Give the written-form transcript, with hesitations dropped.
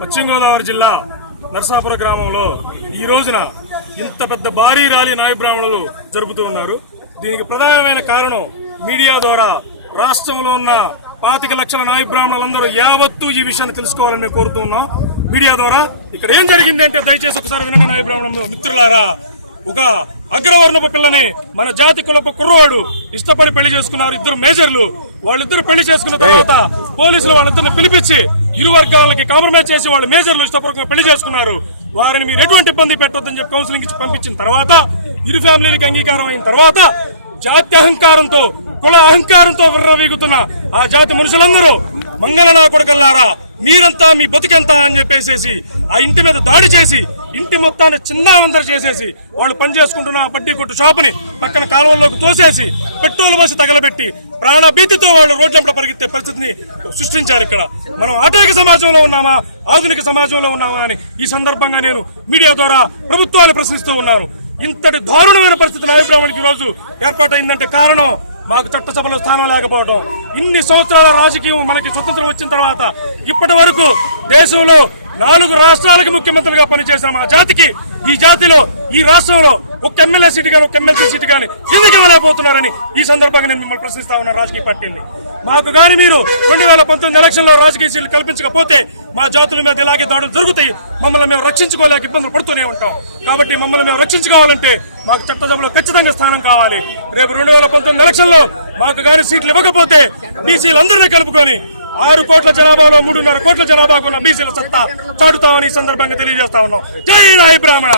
పశ్చిమ గోదావరి జిల్లా నరసాపుర గ్రామంలో ఈ రోజున ఇంత పెద్ద భారీ ర్యాలీ నాయ బ్రాహ్మణులు జరుపుతూ ఉన్నారు. దీనికి ప్రధానమైన కారణం మీడియా ద్వారా రాష్ట్రంలో ఉన్న 25 లక్షల నాయ బ్రాహ్మణులందరూ యావత్తూ ఈ విషయాన్ని తెలుసుకోవాలని మేము కోరుతూ ఉన్నాం. మీడియా ద్వారా ఇక్కడ ఏం జరిగింది అంటే దయచేసి ఒకసారి వినండి. నాయ బ్రాహ్మణులు మిత్రులారా, ఒక అగ్రవర్ణపు పిల్లని మన జాతి కులపు కుర్రవాడు ఇష్టపడి పెళ్లి చేసుకున్నారు. 2 మేజర్లు. వాళ్ళిద్దరు పెళ్లి చేసుకున్న తర్వాత పోలీసులు వాళ్ళిద్దరిని పిలిపించి ఇరు వర్గాలకి కాంప్రమైజ్ చేసి వాళ్ళు మేజర్లు ఇష్టపూర్వకంగా పెళ్లి చేసుకున్నారు. వారిని మీరు ఎటువంటి ఇబ్బంది పెట్టొద్దని చెప్పి కౌన్సిలింగ్ ఇచ్చి పంపించిన తర్వాత ఇరు ఫ్యామిలీలకి అంగీకారం అయిన తర్వాత జాతి అహంకారంతో కుల అహంకారంతో విర్రవీగుతున్న ఆ జాతి మనుషులందరూ మంగళ నా కొడుకల్లారా మీరంతా మీ బతికెంత అని చెప్పేసి ఆ ఇంటి మీద దాడి చేసి ఇంటి మొత్తాన్ని చిన్నావందరు చేసేసి వాళ్ళు పనిచేసుకుంటున్న ఆ బడ్డీ కొట్టు షాపుని పక్కన కాలువల్లోకి తోసేసి పెట్రోల్ బస్సు తగలబెట్టి ప్రాణభీతితో వాళ్ళు రోడ్లపై పరిగెత్తే పరిస్థితిని సృష్టించారు. ఇక్కడ మనం ఆధునిక సమాజంలో ఉన్నామా, ఆధునిక సమాజంలో ఉన్నామా అని ఈ సందర్భంగా నేను మీడియా ద్వారా ప్రభుత్వాన్ని ప్రశ్నిస్తూ ఉన్నాను. ఇంతటి దారుణమైన పరిస్థితి నాయ బ్రాహ్మణుడికి ఈ రోజు ఏర్పాటైందంటే కారణం మాకు చట్టసభలో స్థానం లేకపోవడం. ఇన్ని సంవత్సరాల రాజకీయం మనకి స్వతంత్రం వచ్చిన తర్వాత ఇప్పటి వరకు దేశంలో 4 రాష్ట్రాలకు ముఖ్యమంత్రులుగా పనిచేసిన మా జాతికి ఈ జాతిలో ఈ రాష్ట్రంలో ఒక ఎమ్మెల్యే సీటు కానీ ఒక ఎమ్మెల్సీ సీటు కానీ ఎందుకు ఇవ్వలేకపోతున్నారని ఈ సందర్భంగా నేను మిమ్మల్ని ప్రశ్నిస్తా ఉన్నాను. రాజకీయ పార్టీల్ని మాకు గాని మీరు 2019 ఎలక్షన్ లో రాజకీయ సీట్లు కల్పించకపోతే మా జాతుల మీద ఇలాగే దాడులు జరుగుతాయి. మమ్మల్ని మేము రక్షించుకోలేక ఇబ్బందులు పడుతూనే ఉంటాం. కాబట్టి మమ్మల్ని మేము రక్షించుకోవాలంటే మాకు చట్టసభలో ఖచ్చితంగా స్థానం కావాలి. రేపు 2019 ఎలక్షన్ లో మాకు గాని సీట్లు ఇవ్వకపోతే బీసీలందరినీ కలుపుకొని 6 కోట్ల జనాభాలో 3.5 కోట్ల జనాభాకు ఉన్న బీసీల సత్తా చాటుతామని ఈ సందర్భంగా తెలియజేస్తా ఉన్నాం. జై నాయ బ్రాహ్మణ.